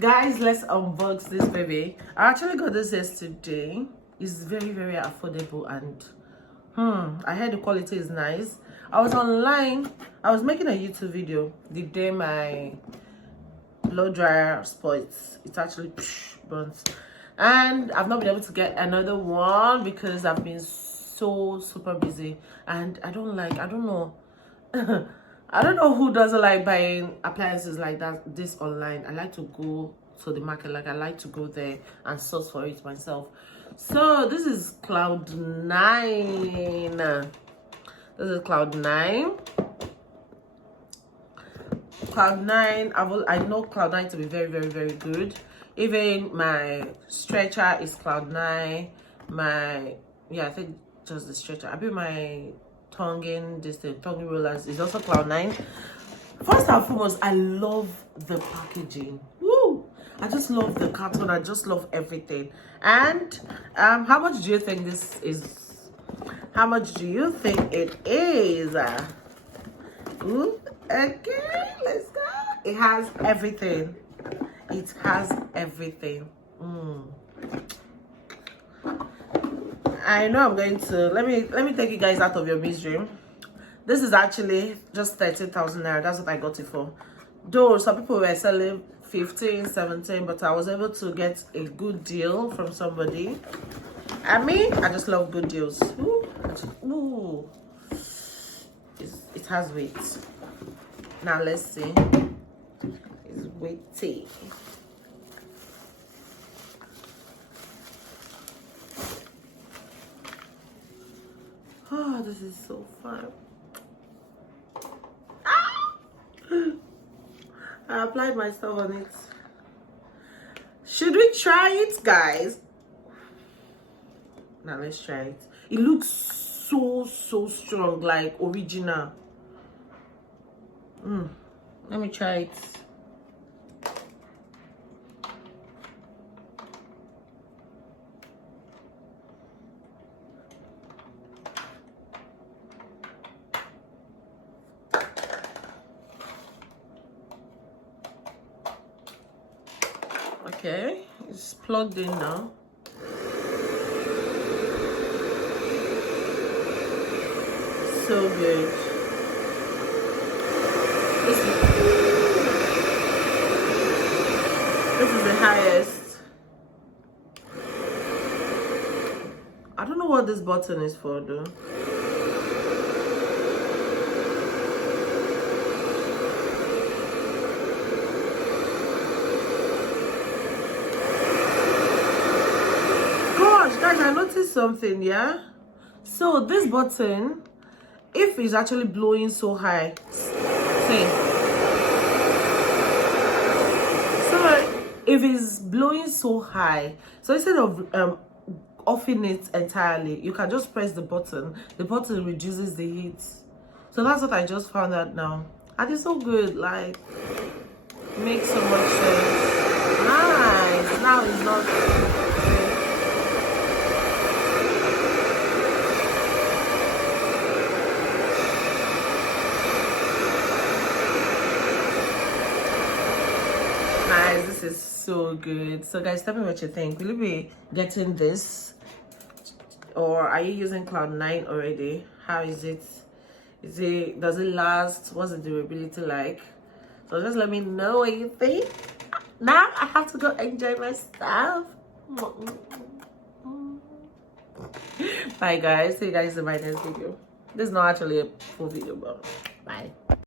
Guys, let's unbox this baby. I actually got this yesterday. It's very, very affordable, and I heard the quality is nice. I was online. I was making a YouTube video the day my blow dryer spoils. It actually burns, and I've not been able to get another one because I've been so super busy, and I don't know. I don't know who doesn't like buying appliances like that this online. I like to go to the market. Like, I like to go there and source for it myself. So this is CloudNine. This is CloudNine. CloudNine. I know CloudNine to be very, very, very good. Even my stretcher is CloudNine. I think just the stretcher. I mean, my tonguing rollers is also CloudNine. First and foremost, I love the packaging. Woo! I just love the carton. I just love everything. And how much do you think this is? How much do you think it is? Ooh, okay, let's go. It has everything. It has everything. I know I'm going to let me take you guys out of your misery. This is actually just 13,000 naira. That's what I got it for. Though some people were selling 15, 17, but I was able to get a good deal from somebody. I mean, I just love good deals. Ooh. It has weight. Now let's see. It's weighty. Oh, this is so fun. I applied myself on it. Should we try it, guys? Now let's try it. It looks so strong, like original. Let me try it. Okay, it's plugged in now. So good. This is the highest. I don't know what this button is for though. Guys, I noticed something, yeah? So this button, if it's actually blowing so high, see. So if it's blowing so high, so instead of offing it entirely, you can just press the button reduces the heat. So that's what I just found out now, and it's so good. Like, it makes so much sense. Nice. Now it's not. Nice, this is so good. So guys, tell me what you think. Will you be getting this, or are you using CloudNine already? How is it? Does it last? What's the durability like? So just let me know what you think. Now I have to go enjoy myself. Bye guys, see you guys in my next video. This is not actually a full video, but bye.